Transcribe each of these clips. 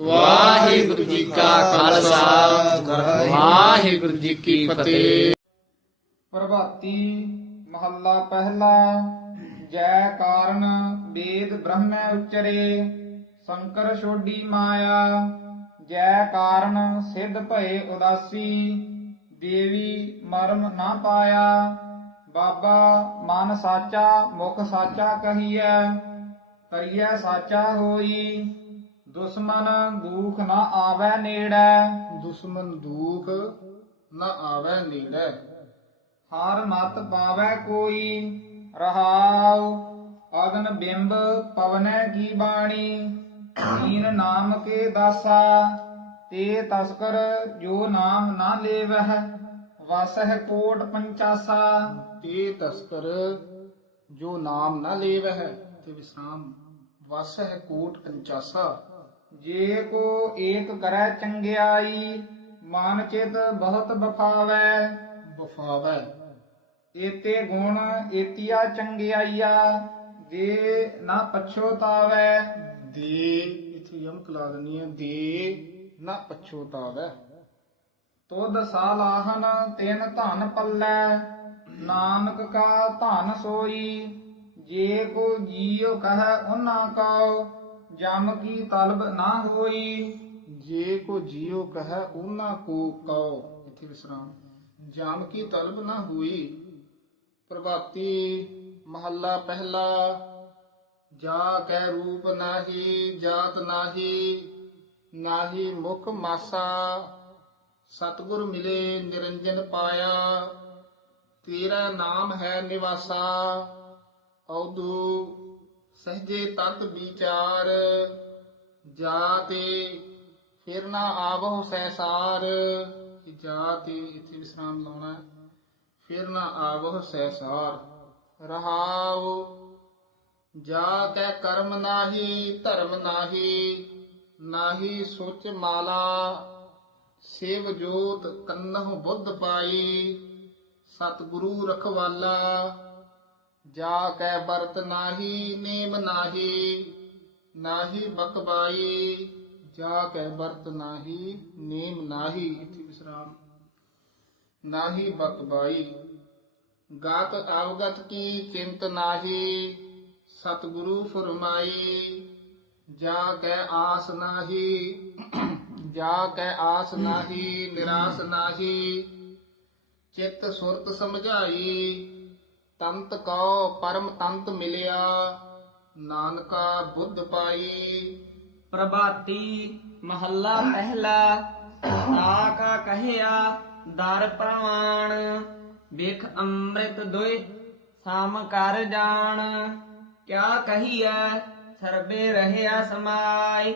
ਵਾਹਿਗੁਰੂ ਜੀ ਕਾ ਖਾਲਸਾ। ਵਾਹਿਗੁਰੂ ਜੀ ਕੀ ਫਤਿਹ। ਪ੍ਰਭਾਤੀ ਮਹੱਲਾ ਪਹਿਲਾ, ਜੈ ਕਾਰਨ ਵੇਦ ਬ੍ਰਹਮੈ ਉਚਰੇ, ਸ਼ੰਕਰ ਛੋਡੀ ਮਾਇਆ, ਜੈ ਕਾਰਨ ਸਿੱਧ ਭਏ ਉਦਾਸੀ, ਦੇਵੀ ਮਰਮ ਨਾ ਪਾਇਆ, ਬਾਬਾ ਮਨ ਸਾਚਾ ਮੁਖ ਸਾਚਾ ਕਹੀਐ, ਕਰੀਐ ਸਾਚਾ ਹੋਈ ਦੁਸ਼ਮਨ ਦੁਖ ਨਾ ਆਵੈ ਨੇੜੈ, ਦੁਸ਼ਮਨ ਦੁਖ ਨਾ ਆਵੇ ਨੇੜੇ। ਹਰ ਮਤ ਪਾਵੈ ਕੋਈ, ਰਹਾਉ ਅਗਨ ਬਿੰਬ ਪਵਨੈ ਕੀ ਬਾਣੀ। ਦੀਨ ਨਾਮ ਕੇ ਦਾਸਾ, ਤੇ ਤਸਕਰ ਜੋ ਨਾਮ ਨਾ ਲੇਵਹਿ, ਵਸਹਿ ਕੋਟ ਪੰਚਾਸਾ। ਤੇ ਤਸਕਰ ਜੋ ਨਾਮ ਨਾ ਲੇਵਹਿ, ਤੇ ਵਿਸਰਾਮ ਵਸ ਹੈ ਕੋਟ ਪੰਚਾਸਾ। ਜੇ ਕੋ ਏਕ ਕਰੈ ਚੰਗਿਆਈ ਮਨ ਚਿਤ ਬਹੁਤ ਬਫਾਵੈ ਵਫਾਵੈ। ਏਤੇ ਗੁਣ ਏਤੀਆ ਚੰਗਿਆਈਆ ਦੇ ਨਾ ਪਛੋਤਾਵੈ ਦੇ ਇਥੇ ਯਮਕ ਲਾ ਦਨੀ ਹੈ ਦੇ ਨਾ ਪਛੋਤਾਵੈ ਤੁਧ ਸਾਲਾਹਨ ਤਿਨ ਧਨ ਪੱਲੈ ਨਾਨਕ ਕਾ ਧਨ ਸੋਈ। ਜੇ ਕੋ ਜੀਉ ਕਹੈ ਉਹਨਾਂ ਕਉ ਜਮ ਕੀ ਤਲਬ ਨਾ ਹੋਈ, ਜੇ ਕੋ ਜੀਉ ਕਹੈ ਉਹਨਾਂ ਕੋ ਕਉ। ਇਥੇ ਵਿਸਰਾਮ। ਜਾਮ ਕੀ ਤਲਬ ਨਾ ਹੋਈ, ਪ੍ਰਭਾਤੀ ਮਹੱਲਾ ਪਹਿਲਾ, ਜਾ ਕੈ ਰੂਪ ਨਾਹੀ, ਜਾਤ ਨਾਹੀ ਨਾਹੀ ਮੁਖ ਮਾਸਾ, ਸਤਿਗੁਰ ਮਿਲੇ ਨਿਰੰਜਨ ਪਾਇਆ, ਤੇਰਾ ਨਾਮ ਹੈ ਨਿਵਾਸਾ, ਔਦੂ ਸਹਜੇ ਤਤ ਵਿਚਾਰ, ਜਾਤੇ ਫਿਰ ਨਾ ਆਵਹੁ ਸੈਸਾਰ ਜਾਤੇ ਇਥੇ ਵਿਸਰਾਮ ਲਾਉਣਾ ਫਿਰ ਨਾ ਆਵਹੁ ਸੈਸਾਰ ਰਹਾਉ ਜਾ ਕੈ ਕਰਮ ਨਾਹੀ, ਧਰਮ ਨਾਹੀ ਨਾਹੀ ਸੁਚ ਮਾਲਾ, ਸੇਵ ਜੋਤ ਕੰਨਹੁ ਬੁੱਧ ਪਾਈ, ਸਤਿਗੁਰੂ ਰਖਵਾਲਾ। ਜਾ ਕੈ ਬਰਤ ਨਾਹੀ ਨੇਮ ਨਾਹੀ ਨਾਹੀ ਬਕਬਾਈ। ਜਾ ਕੈ ਬਰਤ ਨਾਹੀ ਨੇਮ ਨਾਹੀ। ਇਥੇ ਵਿਸਰਾਮ। ਨਾਹੀ ਬਕਬਾਈ। ਗਾਤ ਆਵਗਤ ਕੀ ਚਿੰਤ ਨਾਹੀ ਸਤਿਗੁਰੂ ਫਰਮਾਈ। ਜਾ ਕੈ ਆਸ ਨਾਹੀ ਜਾ ਕੈ ਆਸ ਨਾਹੀ ਨਿਰਾਸ ਨਾਹੀ। ਚਿੱਤ ਸੁਰਤ ਸਮਝਾਈ। ਤੰਤ ਕਉ ਪਰਮ ਤੰਤ ਮਿਲਿਆ, ਨਾਨਕਾ ਬੁੱਧ ਪਾਈ। ਪ੍ਰਭਾਤੀ ਮਹੱਲਾ ਪਹਿਲਾ ਆਕਾ ਕਹਿਆ, ਦਰ ਪ੍ਰਮਾਣ ਵੇਖ ਅੰਮ੍ਰਿਤ ਦੁਇ, ਸਾਮ ਕਰ ਜਾਣ। ਕਿਆ ਕਹੀਐ, ਸਰਬੇ ਰਹਿਆ ਸਮਾਈ।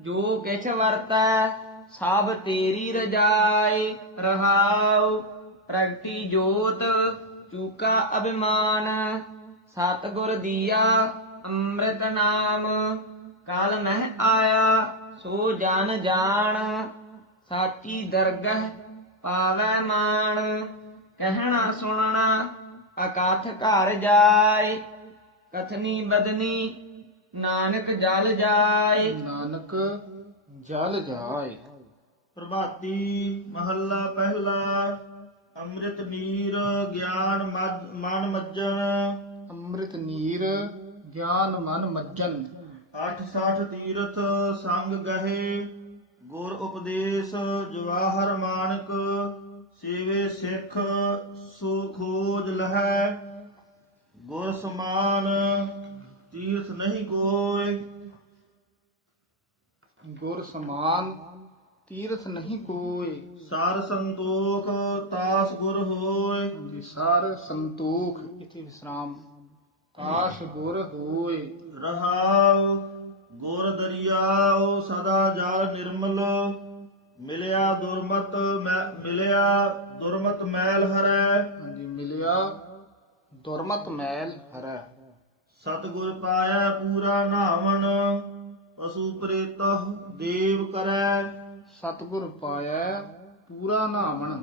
ਜੋ ਕਿਛ ਵਰਤੈ, ਸਭ ਤੇਰੀ ਰਜਾਈ। ਰਹਾਉ ਪ੍ਰਗਟੀ ਜੋਤ ਚੂਕਾ ਅਭਿਮਾਨ ਸਤਿਗੁਰ ਦੀਆ ਅੰਮ੍ਰਿਤ ਨਾਮ। ਕਾਲ ਮਹਿ ਆਇਆ ਸੋ ਜਨ ਜਾਣ। ਸਾਚੀ ਦਰਗਹ ਪਾਵੈ ਮਾਣ। ਕਹਿਣਾ ਸੁਣਨਾ ਅਕਾਥ ਘਰ ਜਾਏ। ਕਥਨੀ ਬਦਨੀ ਨਾਨਕ ਜਲ ਜਾਏ। ਨਾਨਕ ਜਲ ਜਾਏ। ਪ੍ਰਭਾਤੀ ਮਹੱਲਾ ਪਹਿਲਾ। ਅੰਮ੍ਰਿਤ ਨੀਰ ਗਿਆਨ ਮਨ ਮੱਜਣ। ਅੰਮ੍ਰਿਤ ਨੀਰ ਗਿਆਨ ਮਨ ਮੱਜਨ ਅੱਠ ਸਾਠ ਤੀਰਥ ਸੰਗ ਗਏ ਗੁਰ ਉਪਦੇਸ਼ ਜਵਾਹਰ ਮਾਨਕ ਸੇਵੇ ਸਿੱਖ ਸੋ ਖੋਜ ਲਹੈ। ਗੁਰ ਸਮਾਨ ਤੀਰਥ ਨਹੀਂ ਕੋਇ ਗੁਰ ਸਮਾਨ ਤੀਰਥ ਨਹੀਂ ਕੋਈ ਸਾਰ ਸੰਤੋਖ ਤਾਸ ਗੁਰ ਹੋਇ ਵਿਸਾਰ ਸੰਤੋਖ ਇਥੇ ਵਿਸਰਾਮ। ਕਾਸ਼ ਗੁਰ ਹੋਏ। ਰਹਾਉ ਗੁਰ ਦਰਿਆਉ ਸਦਾ ਜਲ ਨਿਰਮਲ। ਮਿਲਿਆ ਦੁਰਮਤ ਮੈ ਮਿਲਿਆ ਦੁਰਮਤ ਮੈਲ ਹਰੈ। ਹਾਂਜੀ ਮਿਲਿਆ ਦੁਰਮਤ ਮੈਲ ਹਰੈ। ਸਤਿਗੁਰ ਪਾਇਆ ਪੂਰਾ ਨਾਵਣ ਪਸ਼ੂ ਪ੍ਰੇਤਹ ਦੇਵ ਕਰੈ। ਸਤਿਗੁਰ ਪਾਇਆ ਪੂਰਾ ਨਾਵਣ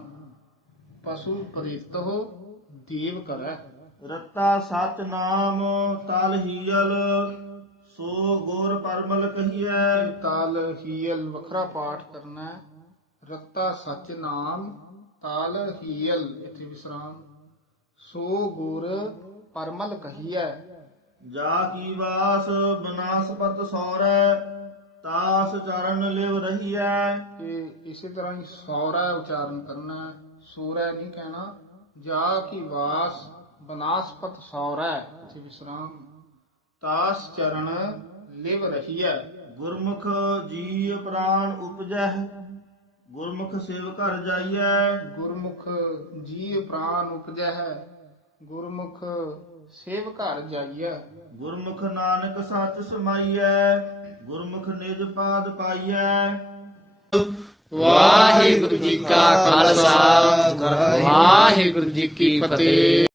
ਪਸ਼ੂ ਪ੍ਰੀਤਹੁ ਦੇਵ ਕਰੈ। ਰਤਾ ਸਚ ਨਾਮ ਤਲ ਹੀਲ ਸੋ ਗੁਰ ਪਰਮਲ ਕਹੀਐ। ਤਾਲ ਹੀਲ ਵੱਖਰਾ ਪਾਠ ਕਰਨਾ ਹੈ। ਰਤਾ ਸਚ ਨਾਮ ਤਾਲ ਹੀਲ ਇਥੇ ਵਿਸਰਾਮ। ਸੋ ਗੁਰ ਪਰਮਲ ਕਹੀਐ। ਜਾ ਕੀ ਵਾਸ ਬਨਾਸਪਤ ਸੌਰੈ ਤਾਸ ਚਰਨ ਲਿਵ ਰਹੀਐ। ਇਹ ਇਸੇ ਤਰ੍ਹਾਂ ਹੀ ਸੌਰਾ ਉਚਾਰਨ ਕਰਨਾ ਹੈ। ਸੂਰੈ ਨਹੀਂ ਕਹਿਣਾ ਜਾ ਕੀ ਵਾਸ ਬਨਾਸਪਤ ਸੌਰੈ ਇਥੇ ਵਿਸਰਾਮ। ਤਾਸ ਚਰਨ ਲਿਵ ਰਹੀਐ। ਗੁਰਮੁਖ ਜੀ ਪ੍ਰਾਨ ਉਪਜੈ ਗੁਰਮੁਖ ਸੇਵ ਘਰ ਜਾਈਐ। ਗੁਰਮੁਖ ਜੀ ਪ੍ਰਾਨ ਉਪਜੈ ਗੁਰਮੁਖ ਸੇਵ ਘਰ ਜਾਈਐ। ਗੁਰਮੁਖ ਨਾਨਕ ਸੱਚ ਸਮਾਈਐ। ਗੁਰਮੁਖ ਨਿਜ ਪਾਦ ਪਾਈਐ। ਵਾਹਿਗੁਰੂ ਜੀ ਕਾ ਖਾਲਸਾ। ਵਾਹਿਗੁਰੂ ਜੀ ਕੀ ਫਤਿਹ।